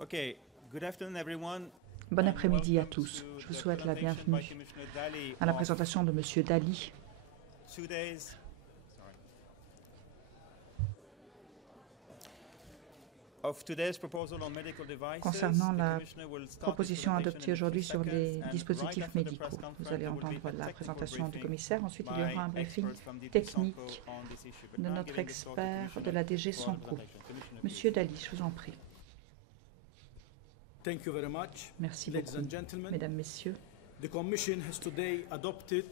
Okay, good afternoon everyone. Bon après-midi à tous. Je vous souhaite la bienvenue à la présentation de M. Dalli concernant la proposition adoptée aujourd'hui sur les dispositifs médicaux. Vous allez entendre la présentation du commissaire. Ensuite, il y aura un briefing technique de notre expert de la DG Sanco. Monsieur Dalli, je vous en prie. Merci beaucoup, mesdames, messieurs.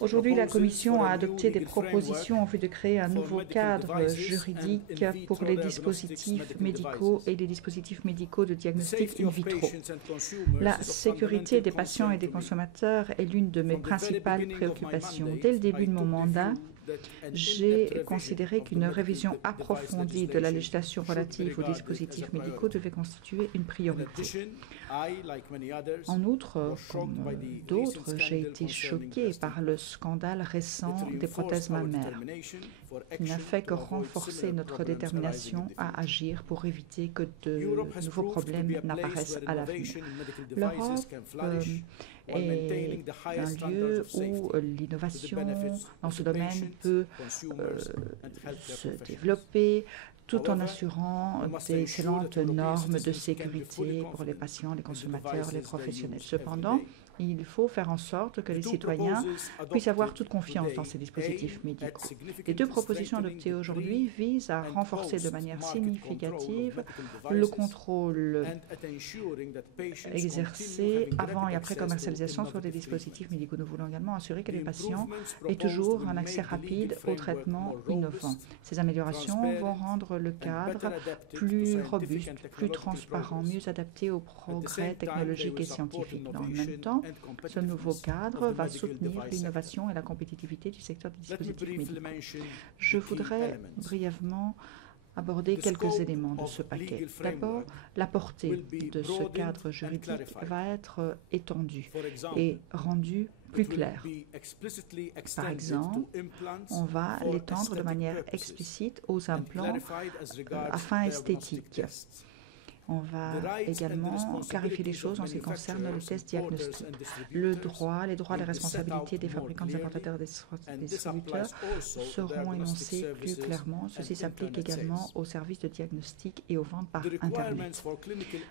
Aujourd'hui, la Commission a adopté des propositions en vue de créer un nouveau cadre juridique pour les dispositifs médicaux et les dispositifs médicaux de diagnostic in vitro. La sécurité des patients et des consommateurs est l'une de mes principales préoccupations. Dès le début de mon mandat, j'ai considéré qu'une révision approfondie de la législation relative aux dispositifs médicaux devait constituer une priorité. En outre, comme d'autres, j'ai été choqué par le scandale récent des prothèses mammaires, qui n'a fait que renforcer notre détermination à agir pour éviter que de nouveaux problèmes n'apparaissent à l'avenir. L'Europe est un lieu où l'innovation dans ce domaine peut se développer tout en assurant d'excellentes normes de sécurité pour les patients, les consommateurs, les professionnels. Cependant, il faut faire en sorte que les citoyens puissent avoir toute confiance dans ces dispositifs médicaux. Les deux propositions adoptées aujourd'hui visent à renforcer de manière significative le contrôle exercé avant et après commercialisation sur des dispositifs médicaux. Nous voulons également assurer que les patients aient toujours un accès rapide aux traitements innovants. Ces améliorations vont rendre le cadre plus robuste, plus transparent, mieux adapté aux progrès technologiques et scientifiques. Dans le même temps, ce nouveau cadre va soutenir l'innovation et la compétitivité du secteur des dispositifs médicaux. Je voudrais brièvement aborder quelques éléments de ce paquet. D'abord, la portée de ce cadre juridique va être étendue et rendue plus claire. Par exemple, on va l'étendre de manière explicite aux implants à fin esthétique. On va également clarifier les choses en ce qui concerne les tests diagnostiques. Les droits, les responsabilités des fabricants, des importateurs et des distributeurs seront énoncés plus clairement. Ceci s'applique également aux services de diagnostic et aux ventes par Internet.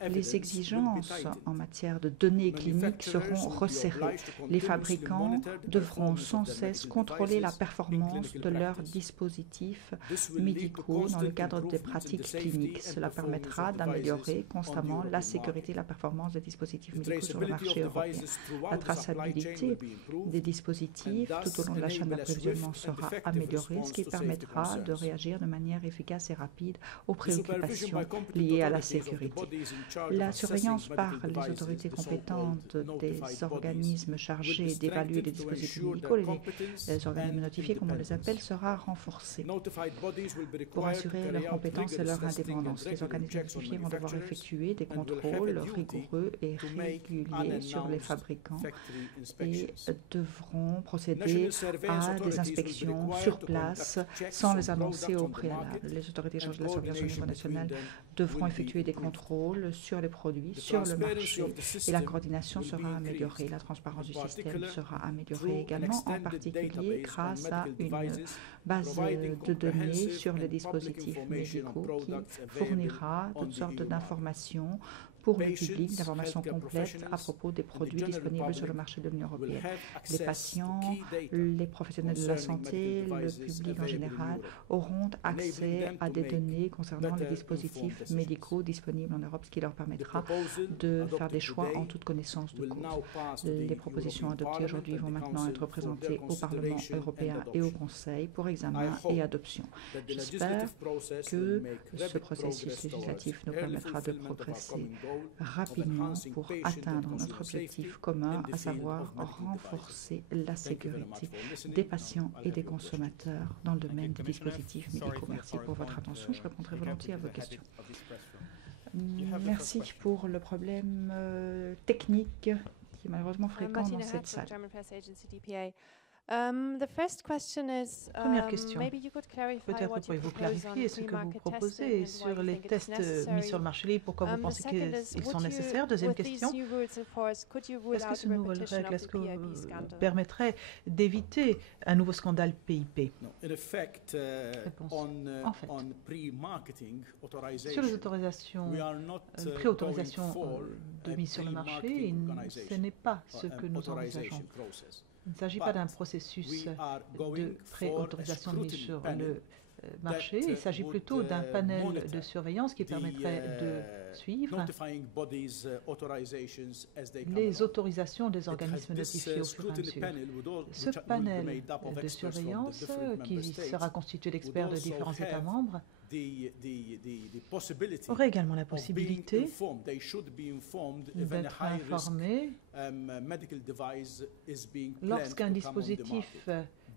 Les exigences en matière de données cliniques seront resserrées. Les fabricants devront sans cesse contrôler la performance de leurs dispositifs médicaux dans le cadre des pratiques cliniques. Cela permettra d'améliorer constamment la sécurité et la performance des dispositifs médicaux sur le marché européen. La traçabilité des dispositifs tout au long de la chaîne d'approvisionnement sera améliorée, ce qui permettra de réagir de manière efficace et rapide aux préoccupations liées à la sécurité. La surveillance par les autorités compétentes des organismes chargés d'évaluer les dispositifs médicaux, les organismes notifiés, comme on les appelle, sera renforcée pour assurer leur compétence et leur indépendance. Les organismes notifiés vont devoir effectuer des contrôles rigoureux et réguliers sur les fabricants et devront procéder à des inspections sur place sans les annoncer au préalable. Les autorités chargées de la surveillance au niveau national devront effectuer des contrôles sur les produits, sur le marché, et la coordination sera améliorée. La transparence du système sera améliorée également, en particulier grâce à une base de données sur les dispositifs médicaux qui fournira toutes sortes d'informations pour le public, d'informations complètes à propos des produits disponibles sur le marché de l'Union européenne. Les patients, les professionnels de la santé, le public en général auront accès à des données concernant les dispositifs médicaux disponibles en Europe, ce qui leur permettra de faire des choix en toute connaissance de cause. Les propositions adoptées aujourd'hui vont maintenant être présentées au Parlement européen et au Conseil pour examen et adoption. J'espère que ce processus législatif nous permettra de progresser rapidement pour atteindre notre objectif commun, à savoir renforcer la sécurité des patients et des consommateurs dans le domaine des dispositifs médicaux. Merci pour votre attention. Je répondrai volontiers à vos questions. Merci pour le problème technique qui est malheureusement fréquent dans cette salle. Première question. Peut-être pourriez-vous clarifier ce que vous proposez sur les tests mis sur le marché libre, pourquoi vous pensez qu'ils sont nécessaires. Deuxième question. Est-ce que ce nouvelle règle permettrait d'éviter un nouveau scandale PIP? Réponse. En fait, sur les autorisations, pré-autorisations de mise sur le marché, ce n'est pas ce que nous envisageons. Il ne s'agit pas d'un processus de pré-autorisation de mise sur le marché, il s'agit plutôt d'un panel de surveillance qui permettrait de suivre les autorisations des organismes notifiés au fur et à mesure. Ce panel de surveillance, qui sera constitué d'experts de différents États membres, aurait également la possibilité d'être informé lorsqu'un dispositif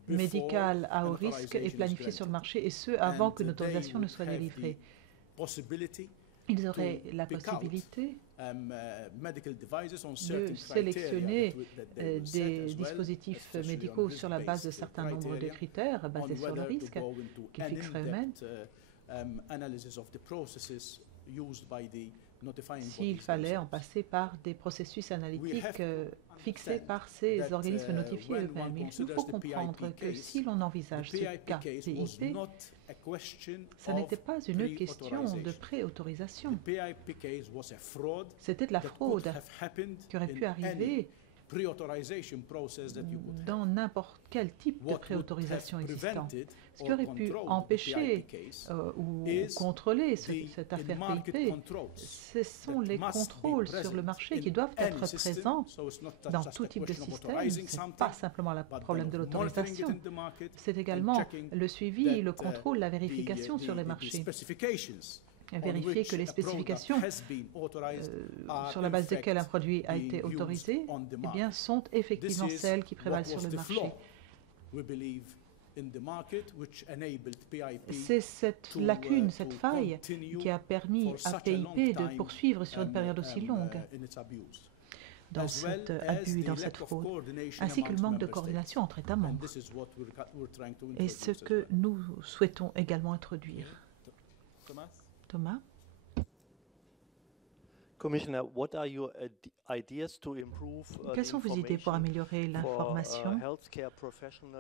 médical à haut risque est planifié sur le marché, et ce, avant que l'autorisation ne soit délivrée. Ils auraient la possibilité de sélectionner des dispositifs médicaux sur la base de certains nombres de critères basés sur le risque qu'ils fixeraient eux-mêmes. S'il fallait en passer par des processus analytiques fixés par ces organismes notifiés eux-mêmes. Il nous faut comprendre que si l'on envisage ce cas PIP, ça n'était pas une question de pré-autorisation. C'était de la fraude qui aurait pu arriver dans n'importe quel type de préautorisation existant. Ce qui aurait pu empêcher ou contrôler cette affaire PIP, ce sont les contrôles sur le marché qui doivent être présents dans tout type de système. Ce n'est pas simplement le problème de l'autorisation, c'est également le suivi, le contrôle, la vérification sur les marchés. Vérifier que les spécifications sur la base desquelles un produit a été autorisé eh bien, sont effectivement celles qui prévalent sur le marché. C'est cette lacune, cette faille qui a permis à PIP de poursuivre sur une période aussi longue dans cet abus et dans cette fraude, ainsi que le manque de coordination entre États membres. Et ce que nous souhaitons également introduire. Thomas? Quelles sont vos idées pour améliorer l'information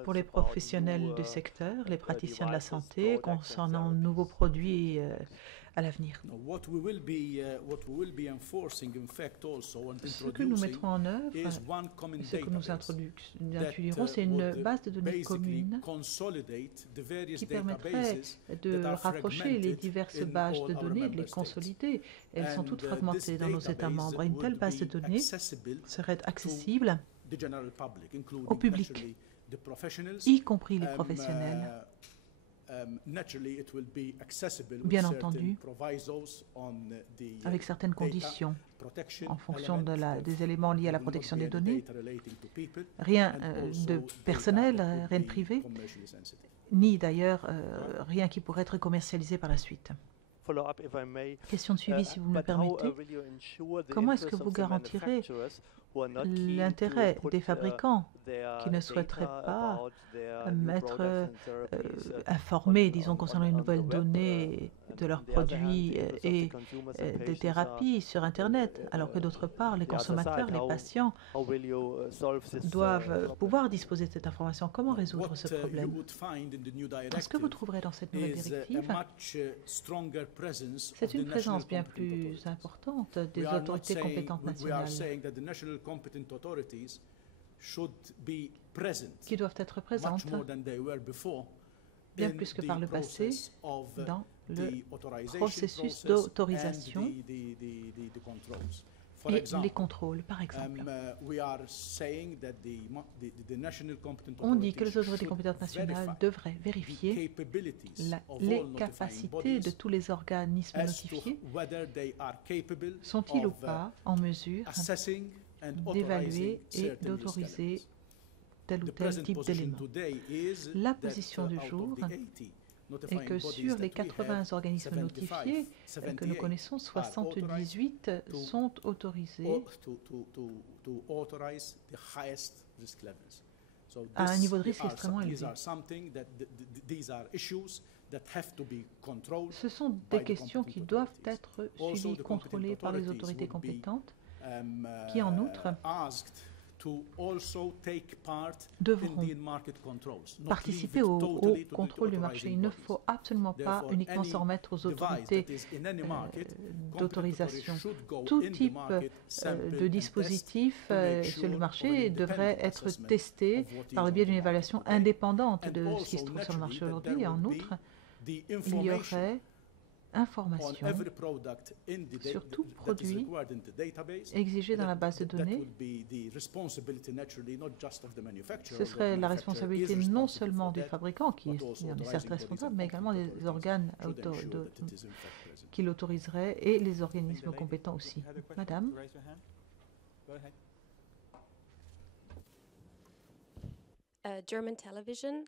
pour les professionnels du secteur, les praticiens de la santé, concernant de nouveaux produits à l'avenir? Ce que nous mettrons en œuvre, et ce que nous introduirons, c'est une base de données commune qui permettrait de rapprocher les diverses bases de données, de les consolider. Elles sont toutes fragmentées dans nos États membres. Une telle base de données serait accessible au public, y compris les professionnels. Bien entendu, avec certaines conditions, en fonction des éléments liés à la protection des données, rien de personnel, rien de privé, ni d'ailleurs rien qui pourrait être commercialisé par la suite. Question de suivi, si vous me le permettez. Comment est-ce que vous garantirez l'intérêt des fabricants qui ne souhaiteraient pas être informés, disons, concernant une nouvelle donnée de leurs produits et des thérapies sur Internet, alors que d'autre part, les consommateurs, les patients doivent pouvoir disposer de cette information. Comment résoudre ce problème? Ce que vous trouverez dans cette nouvelle directive, c'est une présence bien plus importante des autorités compétentes nationales qui doivent être présentes bien plus que par le passé dans le processus d'autorisation et les contrôles, par exemple. On dit que les autorités compétentes nationales devraient vérifier les capacités de tous les organismes notifiés. Sont-ils ou pas en mesure d'évaluer et d'autoriser tel ou tel type d'éléments? La position du jour est que sur les 80 organismes notifiés que nous connaissons, 78 sont autorisés à un niveau de risque extrêmement élevé. Ce sont des questions qui doivent être suivies, contrôlées par les autorités compétentes, qui en outre devront participer au contrôle du marché. Il ne faut absolument pas uniquement s'en remettre aux autorités d'autorisation. Tout type de dispositif sur le marché devrait être testé par le biais d'une évaluation indépendante de ce qui se trouve sur le marché aujourd'hui. Et en outre, il y aurait information sur tout produit exigé dans la base de données. Ce serait la responsabilité non seulement du fabricant, qui en est certes responsable, mais également des organes qui l'autoriseraient et les organismes compétents aussi. Madame. German television.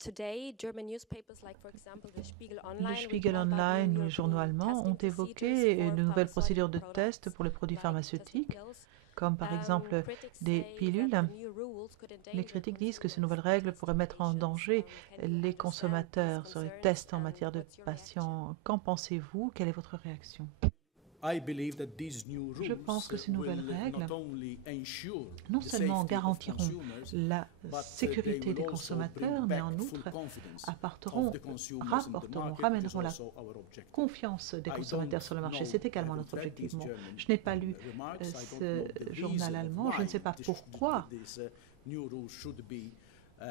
Today, German newspapers like, for example, the Spiegel Online, le Spiegel Online ou les journaux allemands ont évoqué de nouvelles procédures de test pour les produits pharmaceutiques, comme par exemple des pilules. Les critiques disent que ces nouvelles règles pourraient mettre en danger les consommateurs sur les tests en matière de patients. Qu'en pensez-vous? Quelle est votre réaction? Je pense que ces nouvelles règles non seulement garantiront la sécurité des consommateurs, mais en outre ramèneront la confiance des consommateurs sur le marché. C'est également notre objectif. Je n'ai pas lu ce journal allemand. Je ne sais pas pourquoi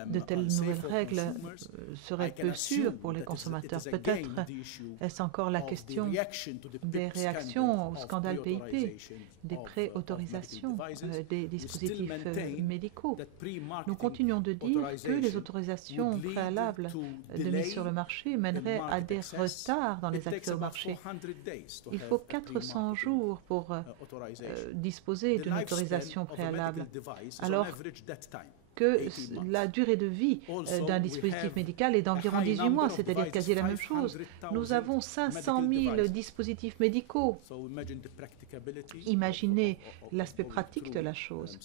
de telles nouvelles règles seraient peu sûres pour les consommateurs. Peut-être est-ce encore la question des réactions au scandale PIP, des pré-autorisations des dispositifs médicaux. Nous continuons de dire que les autorisations préalables de mise sur le marché mèneraient à des retards dans les accès au marché. Il faut 400 jours pour disposer d'une autorisation préalable, alors que la durée de vie d'un dispositif médical est d'environ 18 mois, c'est-à-dire quasi la même chose. Nous avons 500 000 dispositifs médicaux. Imaginez l'aspect pratique de la chose.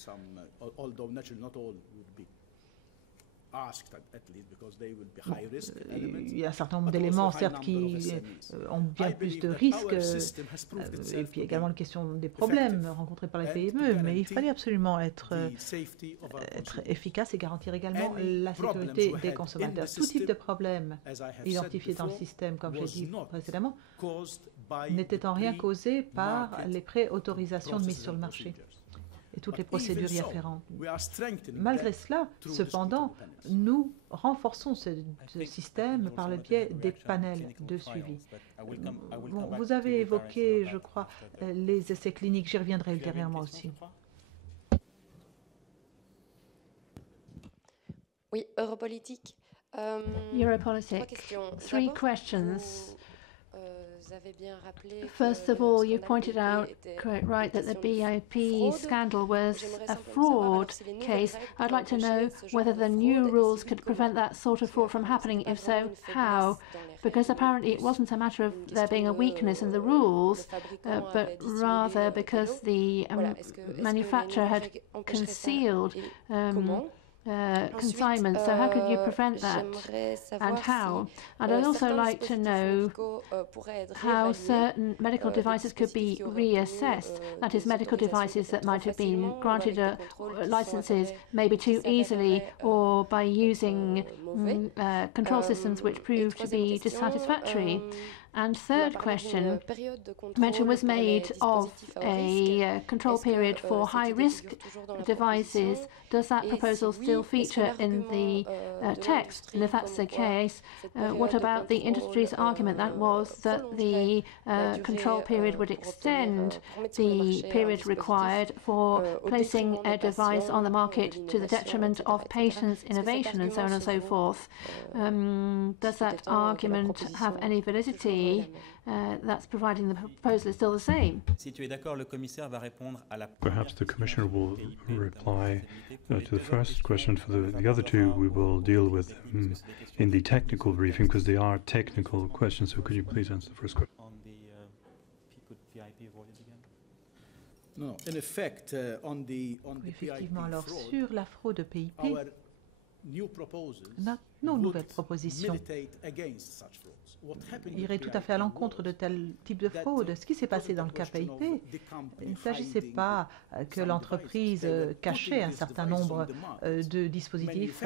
Il y a un certain nombre d'éléments, certes, qui ont bien plus de risques, et puis également la question des problèmes rencontrés par les PME, mais il fallait absolument être efficace et garantir également la sécurité des consommateurs. Tout type de problème identifié dans le système, comme j'ai dit précédemment, n'était en rien causé par les pré-autorisations de mise sur le marché et toutes les procédures y afférentes. Malgré cela, cependant, nous renforçons ce système par le biais des panels de suivi. Bon, vous avez évoqué, je crois, les essais cliniques. J'y reviendrai ultérieurement aussi. Oui, Europolitique. Europolitics. 3 questions. First of all, you pointed out, quite right, that the BIP scandal was a fraud case. I'd like to know whether the new rules could prevent that sort of fraud from happening. If so, how? Because apparently it wasn't a matter of there being a weakness in the rules, but rather because the manufacturer had concealed consignments. So how could you prevent that, and how? And I'd also like to know how certain medical devices could be reassessed. That is, medical devices that might have been granted licenses maybe too easily, or by using control systems which proved to be dissatisfactory. And third question, mention was made of a control period for high-risk devices. Does that proposal still feature in the text? And if that's the case, what about the industry's argument that was that the control period would extend the period required for placing a device on the market to the detriment of patients' innovation and so on and so forth? Does that argument have any validity? That's providing the proposal is still the same. Perhaps the Commissioner will reply to the first question. For the other two, we will deal with in the technical briefing, because they are technical questions. So could you please answer the first question? On the PIP avoided again? Effectivement, alors sur la fraude PIP, nos nouvelles propositions iraient tout à fait à l'encontre de tel type de fraude. Ce qui s'est passé dans le cas PIP, il ne s'agissait pas que l'entreprise cachait un certain nombre de dispositifs,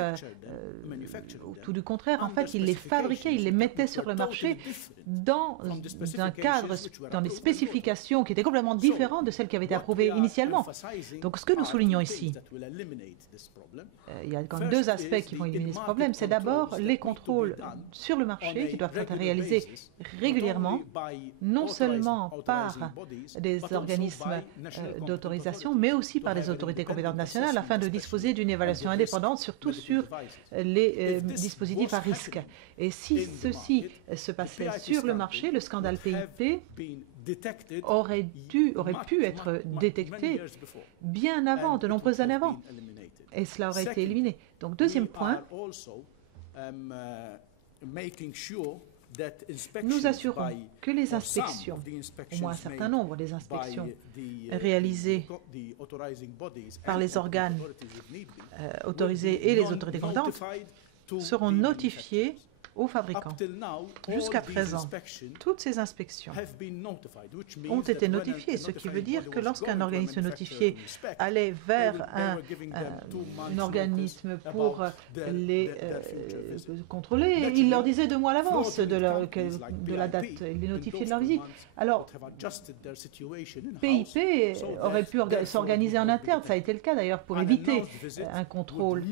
tout du contraire. En fait, il les fabriquait, il les mettait sur le marché dans un cadre, dans des spécifications qui étaient complètement différentes de celles qui avaient été approuvées initialement. Donc, ce que nous soulignons ici, il y a quand même deux aspects qui vont éliminer ce problème. C'est d'abord les contrôles sur le marché qui doivent être réalisés régulièrement, non seulement par des organismes d'autorisation, mais aussi par les autorités compétentes nationales, afin de disposer d'une évaluation indépendante, surtout sur les dispositifs à risque. Et si ceci se passait sur le marché, le scandale PIP aurait pu être détecté bien avant, de nombreuses années avant, et cela aurait été éliminé. Donc, deuxième point, nous assurons que les inspections, au moins un certain nombre des inspections réalisées par les organes autorisés et les autorités compétentes seront notifiées aux fabricants. Jusqu'à présent, toutes ces inspections ont été notifiées, ce qui veut dire que lorsqu'un organisme notifié allait vers un organisme pour les contrôler, il leur disait 2 mois à l'avance de la date, il les notifiait de leur visite. Alors, PIP aurait pu s'organiser en interne, ça a été le cas d'ailleurs pour éviter un contrôle,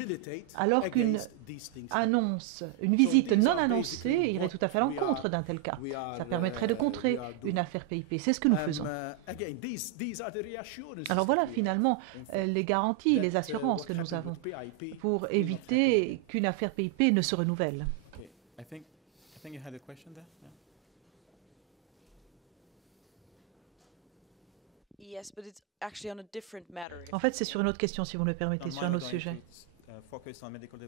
alors qu'une annonce, une visite non annoncée irait tout à fait à l'encontre d'un tel cas. Ça permettrait de contrer une affaire PIP. C'est ce que nous faisons. Alors voilà finalement les garanties, les assurances que nous avons pour éviter qu'une affaire PIP ne se renouvelle. En fait, c'est sur une autre question, si vous me le permettez, sur un autre sujet.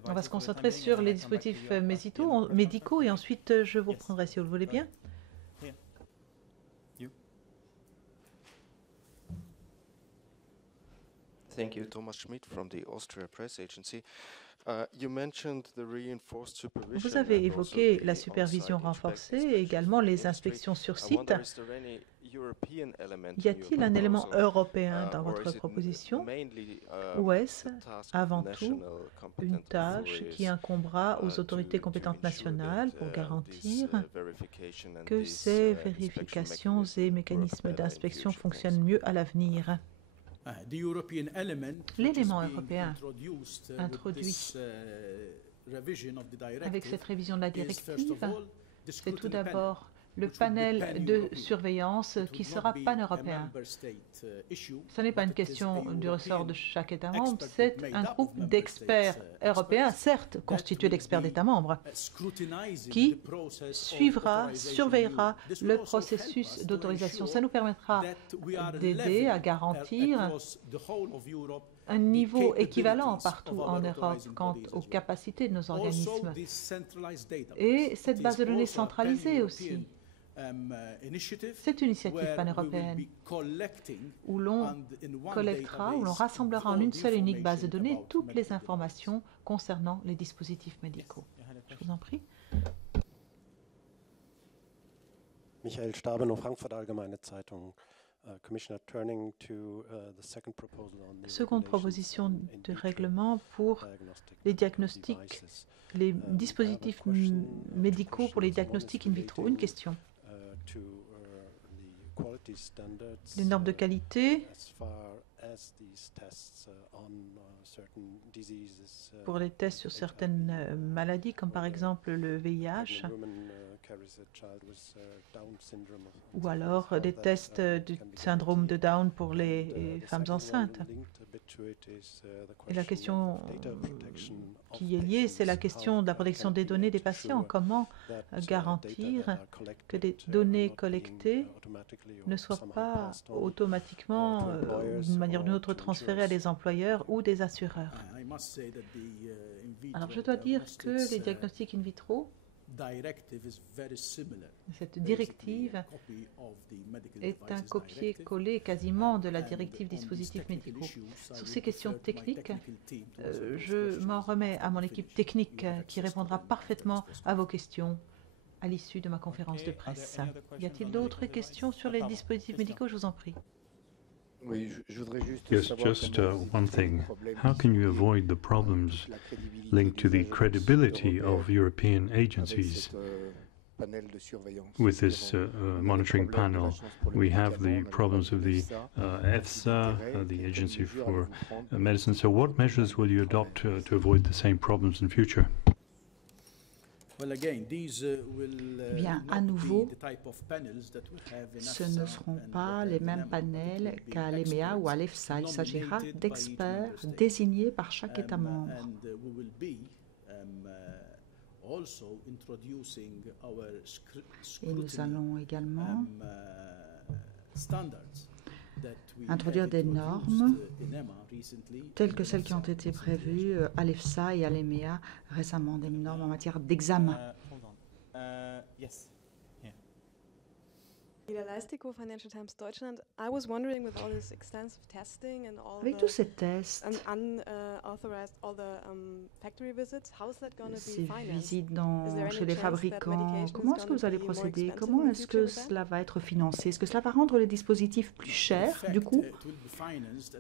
On va se concentrer sur les dispositifs médicaux et ensuite je vous reprendrai si vous le voulez bien. Thank you, Thomas Schmidt from the Austria Press Agency. Vous avez évoqué la supervision renforcée et également les inspections sur site. Y a-t-il un élément européen dans votre proposition ou est-ce avant tout une tâche qui incombera aux autorités compétentes nationales pour garantir que ces vérifications et mécanismes d'inspection fonctionnent mieux à l'avenir? L'élément européen introduit avec cette révision de la directive, c'est tout d'abord le panel de surveillance qui sera pan-européen. Ce n'est pas une question du ressort de chaque État membre, c'est un groupe d'experts européens, certes constitué d'experts d'États membres, qui suivra, surveillera le processus d'autorisation. Ça nous permettra d'aider à garantir un niveau équivalent partout en Europe quant aux capacités de nos organismes. Et cette base de données centralisée aussi. Cette initiative pan-européenne où l'on collectera, où l'on rassemblera en une seule et unique base de données toutes les informations concernant les dispositifs médicaux. Je vous en prie. Michael Staben, Frankfurter Allgemeine Zeitung. Seconde proposition de règlement pour les diagnostics, les dispositifs médicaux pour les diagnostics in vitro. Une question. Les normes de qualité pour les tests sur certaines maladies, comme par exemple le VIH, ou alors des tests du syndrome de Down pour les femmes enceintes. Et la question qui est liée, c'est la question de la protection des données des patients. Comment garantir que des données collectées ne soient pas automatiquement, d'une manière ou d'une autre, transférées à des employeurs ou des assureurs? Alors je dois dire que les diagnostics in vitro Cette directive est un copier-coller quasiment de la directive dispositifs médicaux. Sur ces questions techniques, je m'en remets à mon équipe technique qui répondra parfaitement à vos questions à l'issue de ma conférence de presse. Y a-t-il d'autres questions sur les dispositifs médicaux? Je vous en prie. Oui, je voudrais juste Yes, just one thing. How can you avoid the problems linked to the credibility of European agencies? With this monitoring panel, we have the problems of the EFSA, the Agency for Medicine. So what measures will you adopt to avoid the same problems in future? Bien, à nouveau, ce ne seront pas les mêmes panels qu'à l'EMEA ou à l'EFSA. Il s'agira d'experts désignés par chaque État membre. Et nous allons également introduire des normes telles que celles qui ont été prévues à l'EFSA et à l'EMEA récemment, des normes en matière d'examen. Avec tous ces tests, ces visites chez les fabricants, comment est-ce que vous allez procéder? Comment est-ce que cela va être financé? Est-ce que cela va rendre les dispositifs plus chers, du coup?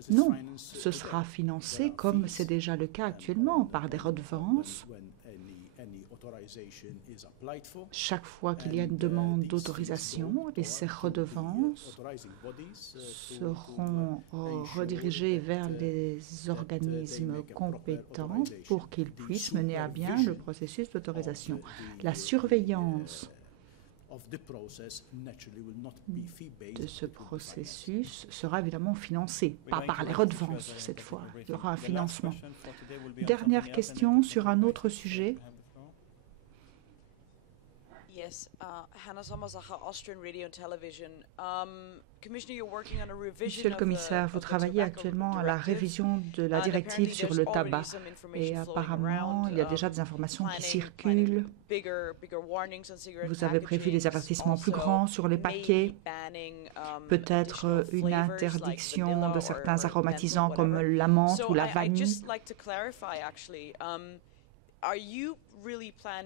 Non, ce sera financé comme c'est déjà le cas actuellement, par des redevances. Chaque fois qu'il y a une demande d'autorisation, et ces redevances seront redirigées vers les organismes compétents pour qu'ils puissent mener à bien le processus d'autorisation. La surveillance de ce processus sera évidemment financée, pas par les redevances cette fois, il y aura un financement. Dernière question sur un autre sujet. Yes, Hannah Sommersacher, Austrian Radio and Television. Monsieur le commissaire, vous travaillez actuellement à la révision de la directive sur le tabac et apparemment il y a déjà des informations qui circulent. Vous avez prévu des avertissements plus grands sur les paquets, peut-être une interdiction de certains aromatisants comme la menthe ou la vanille.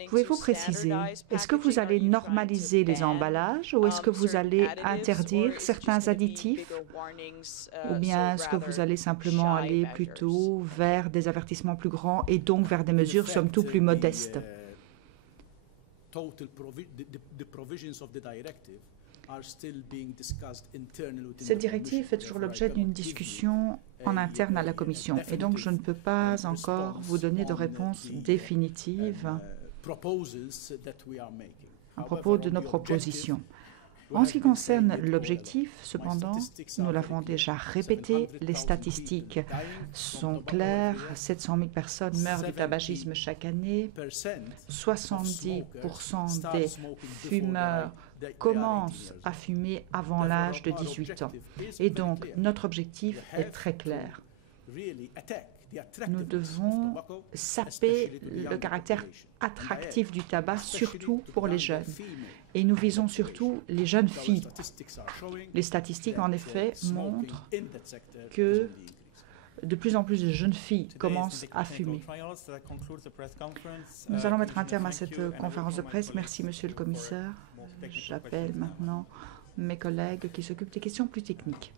Pouvez-vous préciser, est-ce que vous allez normaliser les emballages ou est-ce que vous allez interdire certains additifs ou bien est-ce que vous allez simplement aller plutôt vers des avertissements plus grands et donc vers des mesures somme toute plus modestes? Cette directive fait toujours l'objet d'une discussion en interne à la Commission et donc je ne peux pas encore vous donner de réponse définitive à propos de nos propositions. En ce qui concerne l'objectif, cependant, nous l'avons déjà répété, les statistiques sont claires. 700 000 personnes meurent du tabagisme chaque année. 70% des fumeurs commencent à fumer avant l'âge de 18 ans. Et donc, notre objectif est très clair. Nous devons saper le caractère attractif du tabac, surtout pour les jeunes. Et nous visons surtout les jeunes filles. Les statistiques, en effet, montrent que de plus en plus de jeunes filles commencent à fumer. Nous allons mettre un terme à cette conférence de presse. Merci, Monsieur le Commissaire. J'appelle maintenant mes collègues qui s'occupent des questions plus techniques.